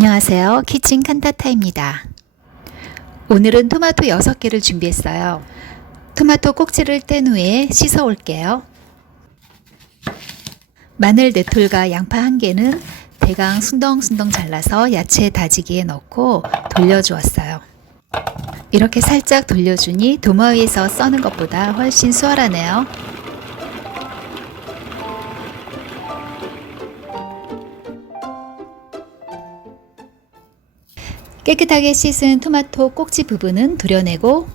안녕하세요. 키친 칸타타입니다. 오늘은 토마토 6개를 준비했어요. 토마토 꼭지를 뗀 후에 씻어 올게요. 마늘 4톨과 양파 1개는 대강 순덩순덩 잘라서 야채 다지기에 넣고 돌려주었어요. 이렇게 살짝 돌려주니 도마 위에서 써는 것보다 훨씬 수월하네요. 깨끗하게 씻은 토마토 꼭지 부분은 도려내고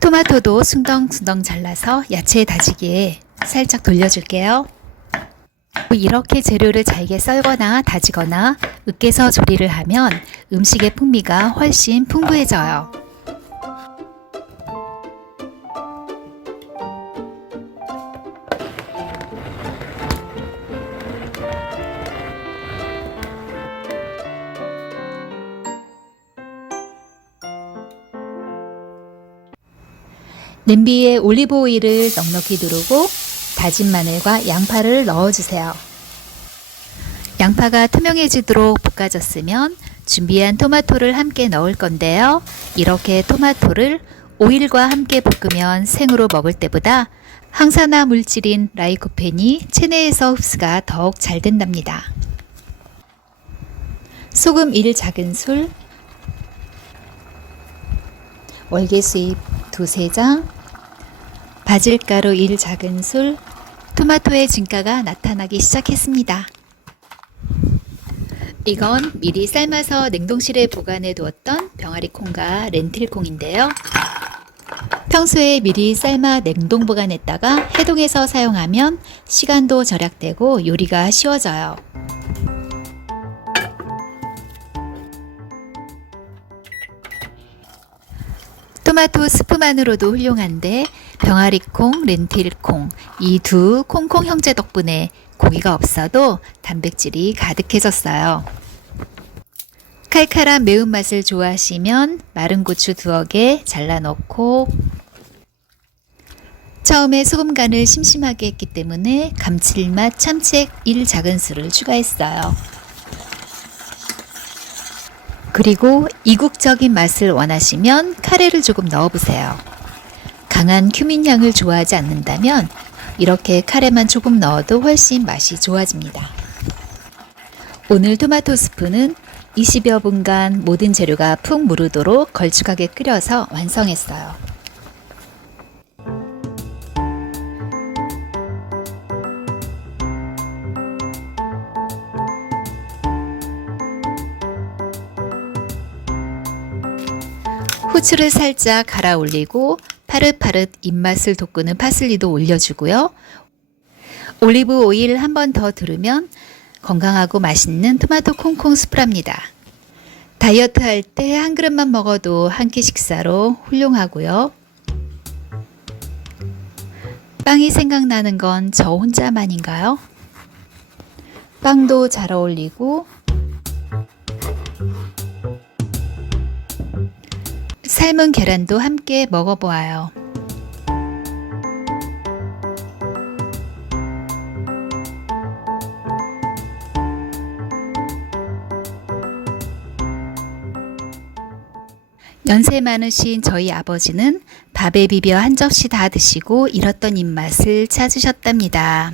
토마토도 순덩순덩 잘라서 야채 다지기에 살짝 돌려줄게요. 이렇게 재료를 잘게 썰거나 다지거나 으깨서 조리를 하면 음식의 풍미가 훨씬 풍부해져요. 냄비에 올리브 오일을 넉넉히 두르고 다진 마늘과 양파를 넣어주세요. 양파가 투명해지도록 볶아졌으면 준비한 토마토를 함께 넣을 건데요. 이렇게 토마토를 오일과 함께 볶으면 생으로 먹을 때보다 항산화 물질인 라이코펜이 체내에서 흡수가 더욱 잘 된답니다. 소금 1 작은술, 월계수잎 두세 장, 바질가루 1 작은술, 토마토의 진가가 나타나기 시작했습니다. 이건 미리 삶아서 냉동실에 보관해 두었던 병아리콩과 렌틸콩인데요. 평소에 미리 삶아 냉동 보관했다가 해동해서 사용하면 시간도 절약되고 요리가 쉬워져요. 토마토 스프만으로도 훌륭한데 병아리콩, 렌틸콩 이 두 콩콩 형제 덕분에 고기가 없어도 단백질이 가득해졌어요. 칼칼한 매운맛을 좋아하시면 마른 고추 개 잘라 넣고 처음에 소금 간을 심심하게 했기 때문에 감칠맛 참치액 1 작은술을 추가했어요. 그리고 이국적인 맛을 원하시면 카레를 조금 넣어보세요. 강한 큐민 향을 좋아하지 않는다면 이렇게 카레만 조금 넣어도 훨씬 맛이 좋아집니다. 오늘 토마토 스프는 20여 분간 모든 재료가 푹 무르도록 걸쭉하게 끓여서 완성했어요. 후추를 살짝 갈아 올리고 파릇파릇 입맛을 돋구는 파슬리도 올려주고요. 올리브 오일 한 번 더 두르면 건강하고 맛있는 토마토 콩콩 스프랍니다. 다이어트 할 때 한 그릇만 먹어도 한 끼 식사로 훌륭하고요. 빵이 생각나는 건 저 혼자만인가요? 빵도 잘 어울리고 삶은 계란도 함께 먹어보아요. 연세 많으신 저희 아버지는 밥에 비벼 한 접시 다 드시고 잃었던 입맛을 찾으셨답니다.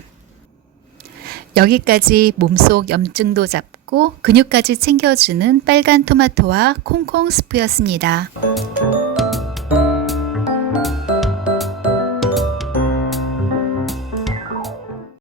여기까지 몸속 염증도 잡고 근육까지 챙겨주는 빨간 토마토와 콩콩 스프였습니다.